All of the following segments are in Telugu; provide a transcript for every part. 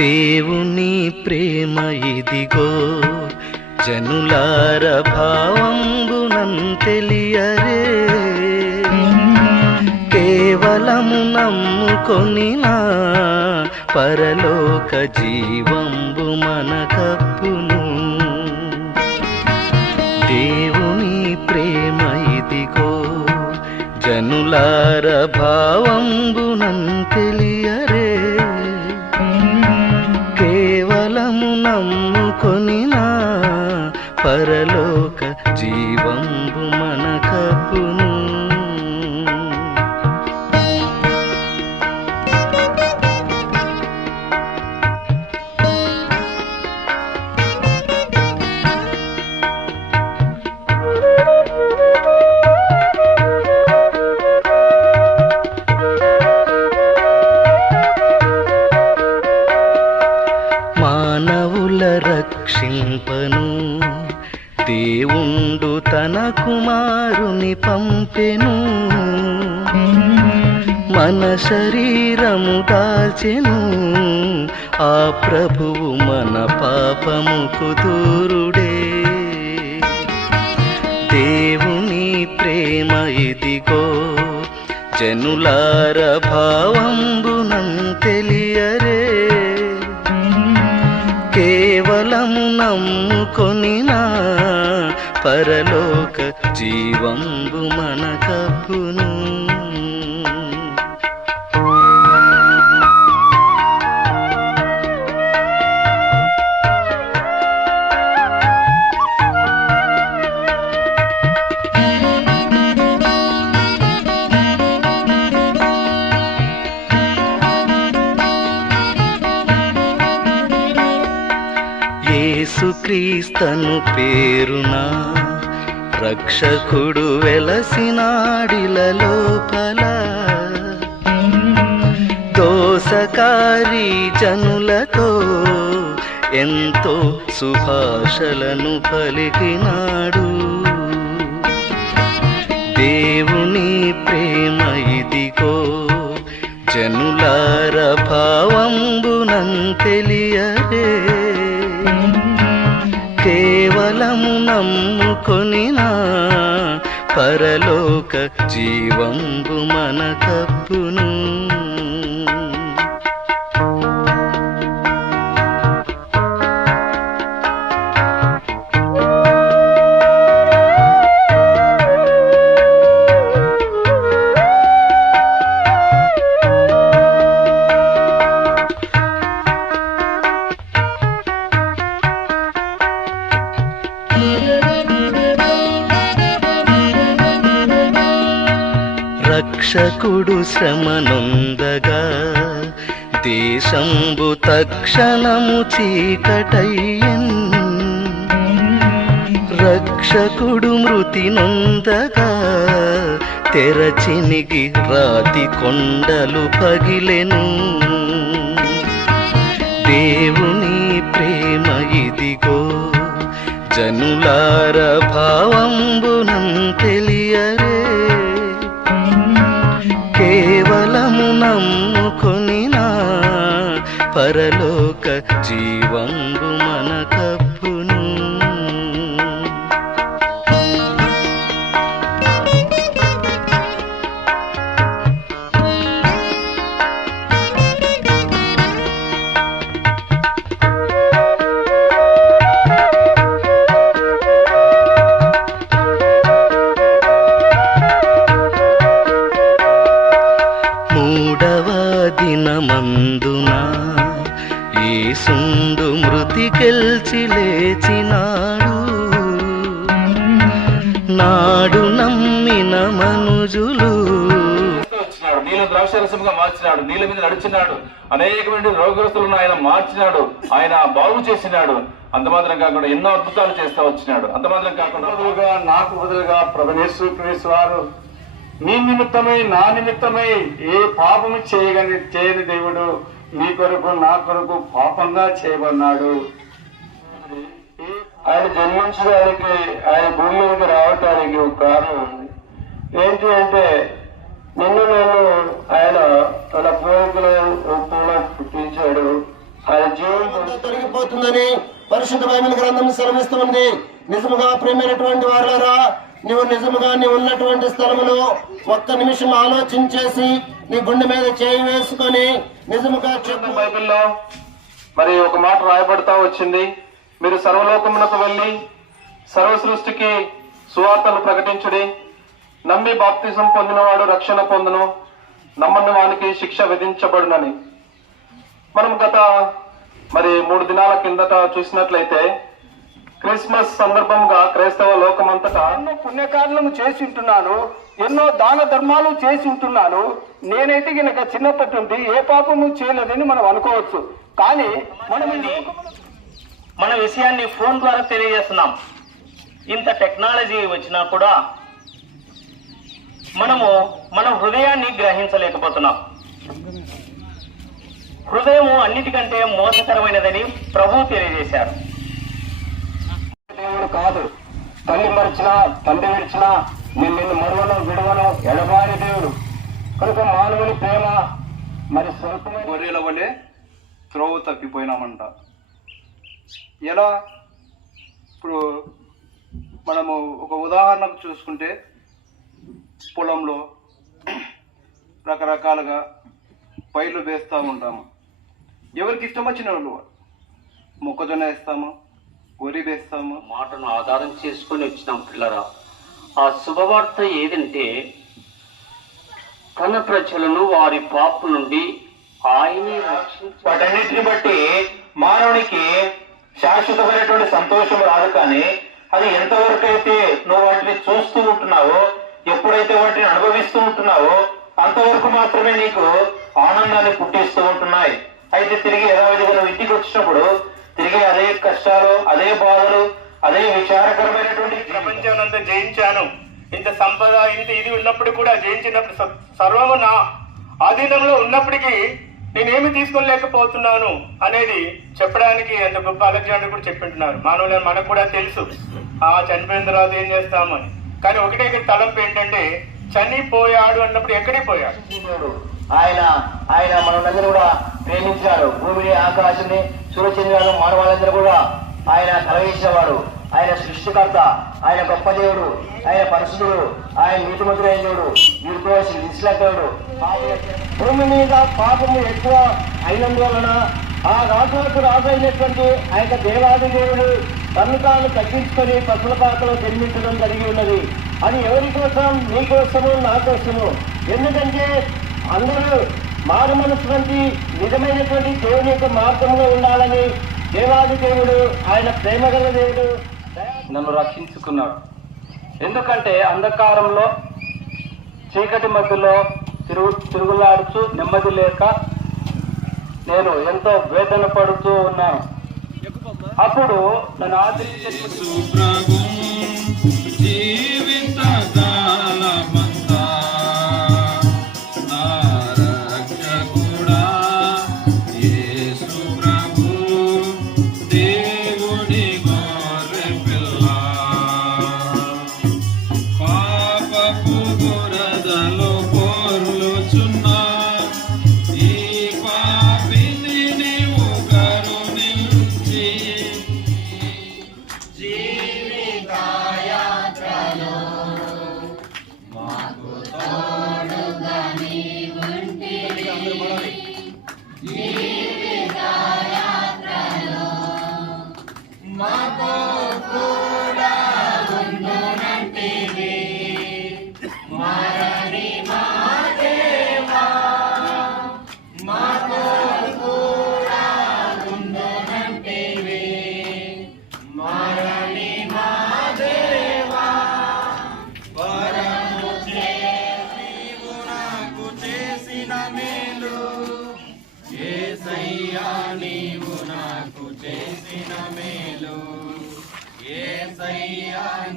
దేవుని ప్రేమ ఇదిగో జనులార భావంబునం తెలియరే, కేవలము నమ్ముకొనినా పరలోక జీవంబు మనకప్పును. దేవుని ప్రేమ ఇదిగో జనులార భావంబునం తెలియరే, కేవలము నమ్ముకొనినా పరలోక జీవంబు మనకప్పును. మానవుల రక్షింపను దేవుండు తన కుమారుని పంపెను, మన శరీరము దాల్చెను ఆ ప్రభువు మన పాపముకు దూరుడే. దేవుని ప్రేమ ఇదిగో జనులార భావంబునం తెలియరే, కేవలము నమ్ముకొనినా పరలోక జీవంబు మనకప్పును. యేసుక్రీస్తను పేరున రక్షకుడు వెలసినాడిల లోపల, దోసకారి జనులతో ఎంతో సుభాషలను పలికినాడు. దేవుని ప్రేమ ఇదిగో జనులార భావంబునం తెలియరే, కేవలము నమ్ముకొనినా పరలోక జీవంబు మనకప్పును. రక్షకుడు శ్రమనొందగా దేశంబు తక్షణము చీకటయ్యన్, రక్షకుడు మృతి నొందగా తెరచినిగి రాతి కొండలు పగిలెను. దేవుని ప్రేమ ఇదిగో జనులార భావంబునం తెలియరే, కేవలము నమ్ముకొనినా పరలోక జీవంబు మనకప్పును. దినమందున యేసుండు మృతి గెల్చి లేచినాడు, నాడు నమ్మిన మనుజులు వచ్చినాడు, నీళ్ళ ద్రాక్షరసముగా మార్చినాడు, నీళ్ళ మీద నడిచినాడు, అనేకమైన రోగగ్రస్తులను ఆయన మార్చినాడు, ఆయన బాగు చేసినాడు. అంత మాత్రం కాకుండా ఎన్నో అద్భుతాలు చేస్తూ వచ్చినాడు. అంత మాత్రం కాకుండా నాకు బదులుగా ప్రభుయేసు క్రీస్తు వారు నీ నిమిత్తమై నా నిమిత్తమై ఏ పాపము చేయని దేవుడు నీ కొరకు నా కొరకు పాపంగా చేయబడినాడు. ఆయన జన్మించడానికి, ఆయన భూమి మీదకి రావటానికి ఒక కారణం ఉంది. ఏంటి అంటే నిన్ను నేను ఆయన తన పూర్వీకుల రూపంలో పుట్టించాడు. ఆయన వెళ్ళిపోతుందని పరిశుద్ధ బైబిల్ గ్రంథం సెలవిస్తుంది. నిజముగా ప్రేమైనటువంటి వారులారా, నీవు నిజముగా నీ ఉన్నటువంటి స్థలములో ఒక్క నిమిషం ఆలోచించేసి నీ గుండె మీద చేయి వేసుకొని నిజముగా చెప్పు. బైబిల్లో మరి ఒక మాట రాయబడతా వచ్చింది, మీరు సర్వలోకమునకు వెళ్ళి సర్వ సృష్టికి సువార్తను ప్రకటించుడి, నమ్మి బాప్తిజం పొందినవాడు రక్షణ పొందును, నమ్మని వానికి శిక్ష విధించబడునని. మనం గత 3 దినాల కిందట చూసినట్లయితే క్రిస్మస్ సందర్భంగా క్రైస్తవ లోకమంతటా ఎన్నో పుణ్యకార్యము చేసి ఉంటున్నాను, ఎన్నో దాన ధర్మాలు చేసి ఉంటున్నాను. నేనైతే గనక చిన్నప్పటి నుండి ఏ పాపము చేయలేదని మనం అనుకోవచ్చు. కానీ మన విషయాన్ని ఫోన్ ద్వారా తెలియజేస్తున్నాం. ఇంత టెక్నాలజీ వచ్చినా కూడా మన హృదయాన్ని గ్రహించలేకపోతున్నాం. హృదయము అన్నిటికంటే మోసకరమైనదని ప్రభువు తెలియజేశారు. దేవుడు కాదు, తల్లి మరిచినా తండ్రి విడిచినా నేను నిన్ను మరువను విడవను ఎడబారి దేవుడు కనుక మానవుని ప్రేమ మరి స్వల్పమైన గొర్రెల వలె త్రోవ తప్పిపోయినామంట. ఎలా? ఇప్పుడు మనము ఒక ఉదాహరణకు చూసుకుంటే పొలంలో రకరకాలుగా పైర్లు వేస్తూ ఉంటాము. ఎవరికి ఇష్టం వచ్చిన వాళ్ళు మొక్కజొన్న వేస్తాము, వరి వేస్తాము. మాటను ఆధారం చేసుకొని వచ్చినాం పిల్లరా. ఆ శుభవార్త ఏదంటే తన ప్రజలను వారి పాప నుండి ఆయనే రక్షించాడు. వాటన్నిటిని బట్టి మానవునికి శాశ్వతమైనటువంటి సంతోషం రాదు. కానీ అది ఎంతవరకు అయితే నువ్వు వాటిని చూస్తూ ఉంటున్నావో, ఎప్పుడైతే వాటిని అనుభవిస్తూ ఉంటున్నావో అంతవరకు మాత్రమే నీకు ఆనందాన్ని పుట్టిస్తూ ఉంటున్నాయి. అయితే తిరిగి యథావిధిగా నువ్వు ఇంటికి వచ్చినప్పుడు తిరిగి అదే కష్టాలు, అదే బాధలు, అదే విచారకరమైనటువంటి ప్రపంచానంతా జయించాను, ఇంత సంపద ఇంత ఇది ఉన్నప్పుడు కూడా జయించినప్పుడు సర్వము నా ఆధీనంలో ఉన్నప్పటికీ నేనేమి తీసుకోలేకపోతున్నాను అనేది చెప్పడానికి ఎంత గొప్ప అలెగ్జాండర్ కూడా చెప్పింటున్నారు. మానవులను మనకు కూడా తెలుసు చనిపోయిన తర్వాత ఏం చేస్తామని. కానీ ఒకటే తలంపు ఏంటంటే చనిపోయాడు అన్నప్పుడు ఎక్కడికి పోయాడు? ఆయన మనలందరూ కూడా ప్రేమించాడు. భూమిని, ఆకాశాన్ని, సూర్యచంద్రాలను, మానవాళ్ళందరూ కూడా ఆయన కలగించేవాడు. ఆయన సృష్టికర్త, ఆయన గొప్ప దేవుడు, ఆయన పరిశుద్ధుడు, ఆయన నీతిమంతుడైన దేవుడు, నిర్లక్ష్యుడు. భూమి మీద పాపము ఎక్కువ అయినందువలన ఆ రాజులకు రాజు అయినటువంటి ఆయన దేవాది దేవుడు తను తాను తగ్గించుకొని పశువుల పాకలో జన్మించడం జరిగి ఉన్నది. అది ఎవరి కోసం? నీ కోసము, నా కోసము. ఎందుకంటే అందరూ మారు మనసు వంటి నిజమైనటువంటి దేవుని యొక్క మార్గంలో ఉండాలని దేవాది దేవుడు, ఆయన ప్రేమగల దేవుడు నన్ను రక్షించుకున్నాడు. ఎందుకంటే అంధకారంలో చీకటి మధ్యలో తిరుగులాడుచు నెమ్మది లేక నేను ఎంతో వేదన పడుతూ ఉన్నాను. అప్పుడు నన్ను ఆదరించే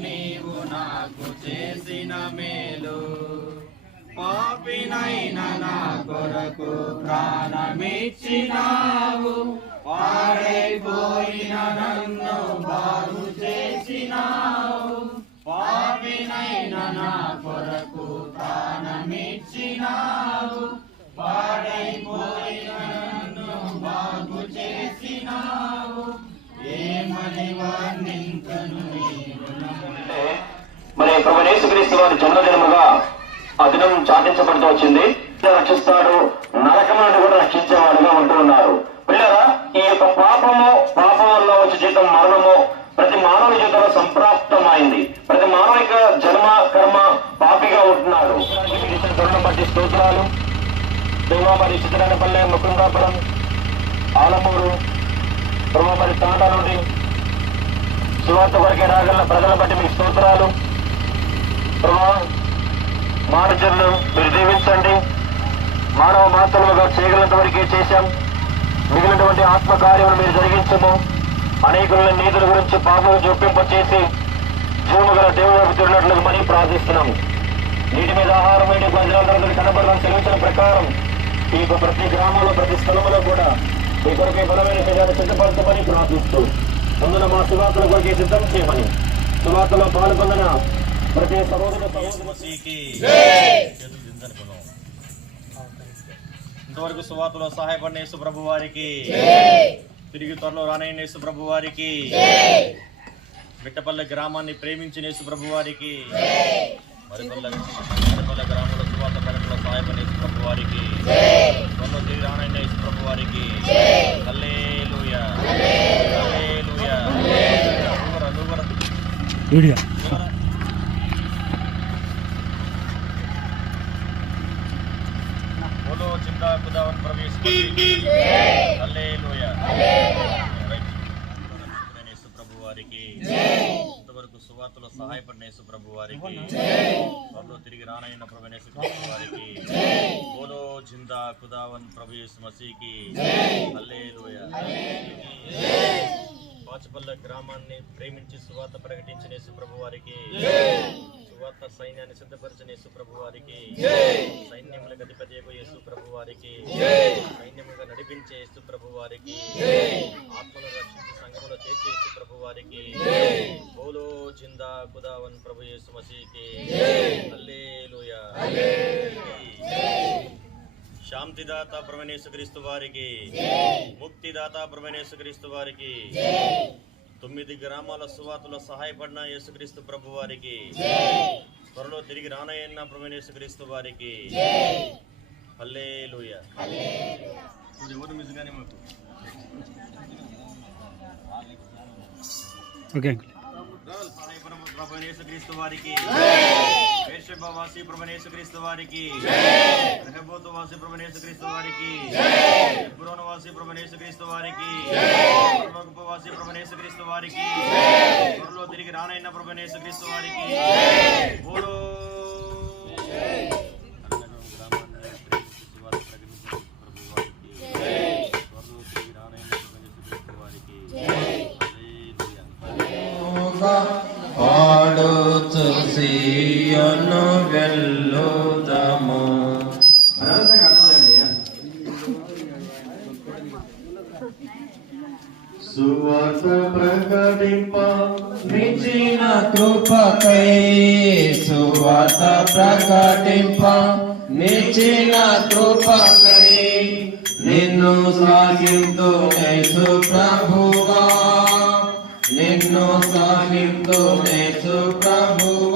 నీవు నాకు చేసిన మేలు, పాపినైన నా కొరకు ప్రాణమిచ్చినావు, పాడైపోయిన నన్ను బాగు చేసినావు. పాపినైన నా కొరకు ప్రాణమిచ్చినావు, పాడైపోయిన నన్ను బాగు చేసినావు. మరి ప్రభువైన యేసుక్రీస్తు వారి జన్మదినముగా ఆ దినం చాటించబడుతూ వచ్చింది. రక్షిస్తాడు, నరకం నుండి కూడా రక్షించేవాడుగా ఉంటూ ఉన్నారు. పిల్లరా, ఈ యొక్క పాపం వల్ల వచ్చే జీతం మరణము ప్రతి మానవ జీవితంలో సంప్రాప్తమైంది. ప్రతి మానవ యొక్క జన్మ కర్మ పాపిగా ఉంటున్నాడు. తరుణం బట్టి స్తోత్రాలు. దేవా, మరి చిత్రాలపల్లె, ముకుందాపురం, ఆలమూరు, ప్రభు మరి తాండా నుండి సువార్త వరకే రాగల ప్రజల బట్టి మీకు స్తోత్రాలు. ప్రభు మానవులు మీరు దీవించండి. మానవ మాత్రలుగా చేయగలంత వరకే చేశాం. మిగిలినటువంటి ఆత్మకార్యములు మీరు జరిగించము. అనేకుల నీతుల గురించి పాపం జోపింపచేసి జీవము గల దేవులకు తిరిగినట్లుగా మరీ ప్రార్థిస్తున్నాము. నీటి మీద ఆహారం వేడి ప్రజలందరూ కనబడడం సెలవించిన ప్రకారం ఈ ప్రతి గ్రామంలో ప్రతి స్థలంలో కూడా మీ కొరకే బలమైన శరీరాన్ని సిద్ధపరచమని ప్రార్థిస్తూ ముందున మా సువార్తల కొరకే సిద్ధం చేయమని సువార్తలో పాల్గొందిన ప్రతి ఇంతవరకు సువార్తలో సహాయపడిన యేసు ప్రభు వారికి, తిరిగి త్వరలో రానైన యేసు ప్రభు వారికి, మిట్టపల్లె గ్రామాన్ని ప్రేమించిన యేసు ప్రభు వారికి, మరిపల్లె గ్రామంలో సువార్త ప్రకటనలో సహాయపడిన యేసు ప్రభు వారికి, త్వరలో తిరిగి రానైన యేసు ప్రభు వారికి హల్లెలూయా హల్లెలూయా. बोलो जिंदा खुदावन प्रवेश హల్లెలూయా. యేసు ప్రభు వారికి, ఇంతవరకు సువార్తలో సహాయపడిన యేసు ప్రభు వారికి, త్వరలో తిరిగి రానైన ప్రభువైన యేసు ప్రభు వారికి, బోలో జిందా ఖుదావన్ ప్రభు యేసు మసీకి హల్లెలూయా. పాచపల్లె గ్రామాన్ని ప్రేమించి సువార్త ప్రకటించిన యేసు ప్రభు వారికి, సువార్త సైన్యాన్ని సిద్ధపరిచిన యేసు ప్రభు వారికి, సైన్యములకు అధిపతియగు యేసు ప్రభు వారికి, సైన్యముగా నడిపించే యేసు ప్రభు వారికి, ఆత్మను రక్షించి సంఘములో చేర్చే యేసు ప్రభు వారికి, బోలో జిందా ఖుదావన్ ప్రభు యేసు మసీకి హల్లెలూయా. శాంతిదాత ప్రభువైన యేసుక్రీస్తు వారికి, ముక్తిదాత ప్రభువైన యేసుక్రీస్తు వారికి, 9 గ్రామాల సువార్తలో సహాయపడిన యేసుక్రీస్తు ప్రభు వారికి, త్వరలో తిరిగి రానయ్యన్న ప్రభువైన యేసుక్రీస్తు వారికి హల్లెలూయా. ఎవరు మిస్గానే మాకు సహాయపడము ప్రభువైన యేసుక్రీస్తు వారికి, వేషభవాసి ప్రభువైన యేసుక్రీస్తు వారికి, రెహోబోతు వాసి ప్రభువైన యేసుక్రీస్తు వారికి, హెబ్రోను వాసి ప్రభువైన యేసుక్రీస్తు వారికి, పరలోకపు ప్రభువైన యేసుక్రీస్తు వారికి, త్వరలో తిరిగి రానైన ప్రభువైన యేసుక్రీస్తు వారికి, బోలో పాడుచు సీయోను వెళ్ళుదము. సువార్త ప్రకటింప మించిన కృపకై, సువార్త ప్రకటింప మించిన కృపకై, నిన్ను సాగింతు యేసు ప్రభువా, నిన్ను సాగింతు యేసు ప్రభువా.